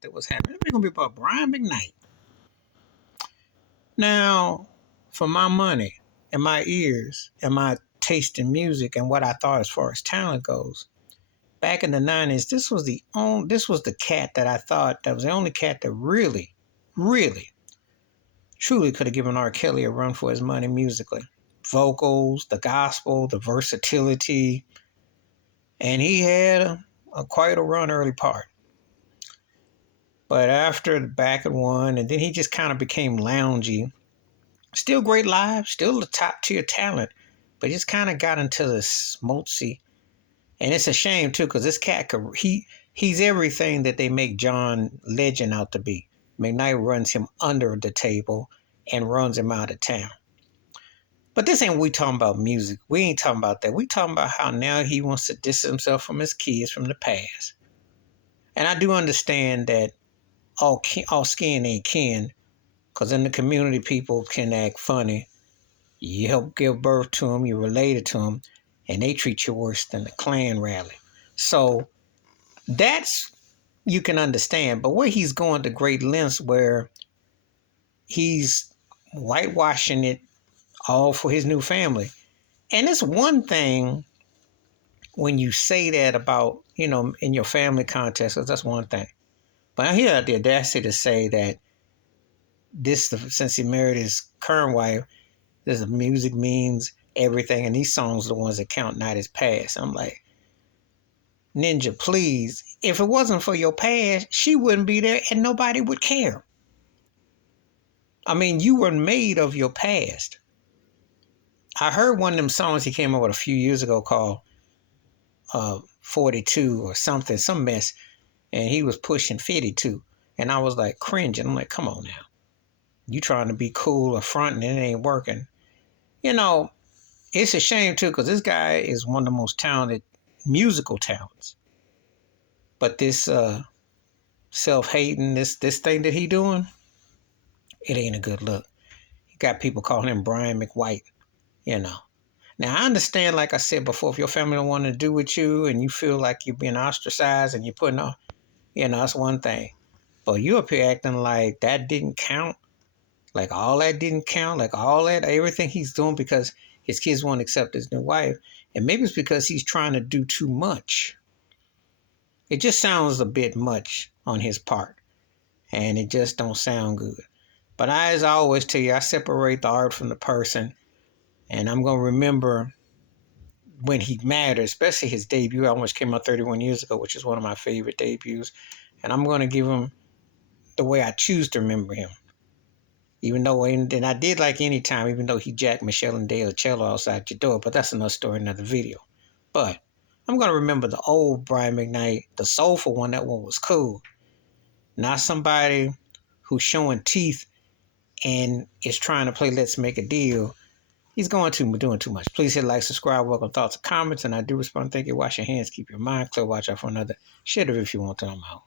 thought that was happening. It's going to be about Brian McKnight. Now, for my money and my ears and my taste in music and what I thought as far as talent goes, back in the 90s, this was the cat that I thought that was the only cat that really, really, truly could have given R. Kelly a run for his money musically. Vocals, the gospel, the versatility, and he had quite a run early part. But after the back and one, and then he just kind of became loungy. Still great live, still a top tier talent, but just kind of got into the schmaltzy. And it's a shame too, because this cat he's everything that they make John Legend out to be. McKnight runs him under the table and runs him out of town. But this ain't what we talking about music. We ain't talking about that. We talking about how now he wants to distance himself from his kids from the past. And I do understand that all skin ain't kin, because in the community people can act funny. You help give birth to them, you're related to them, and they treat you worse than the Klan rally. So that's, you can understand. But where he's going to great lengths where he's whitewashing it all for his new family. And it's one thing when you say that about, in your family context, that's one thing. But he had the audacity to say that since he married his current wife, this music means everything, and these songs are the ones that count, not his past. I'm like, Ninja, please, if it wasn't for your past, she wouldn't be there and nobody would care. I mean, you were made of your past. I heard one of them songs he came up with a few years ago called 42 or something, some mess, and he was pushing 52. And I was like cringing. I'm like, come on now. You trying to be cool or fronting and it ain't working. It's a shame too, because this guy is one of the most talented musical talents. But this self-hating, this thing that he doing, it ain't a good look. You got people calling him Brian McWhite, Now, I understand, like I said before, if your family don't want to do with you and you feel like you're being ostracized and you're putting on, that's one thing. But you up here acting like that didn't count. Like all that didn't count. Like all that, everything he's doing because his kids won't accept his new wife. And maybe it's because he's trying to do too much. It just sounds a bit much on his part. And it just don't sound good. But as I always tell you, I separate the art from the person. And I'm going to remember when he mattered, especially his debut album, which came out 31 years ago, which is one of my favorite debuts. And I'm going to give him the way I choose to remember him. Even though, and I did like Anytime, even though he jacked Michelle and Dale cello outside your door. But that's another story, another video. But I'm going to remember the old Brian McKnight, the soulful one. That one was cool. Not somebody who's showing teeth and is trying to play Let's Make a Deal. He's doing too much. Please hit like, subscribe, welcome thoughts and comments. And I do respond. Thank you. Wash your hands. Keep your mind clear. Watch out for another shit if you want to. I'm out.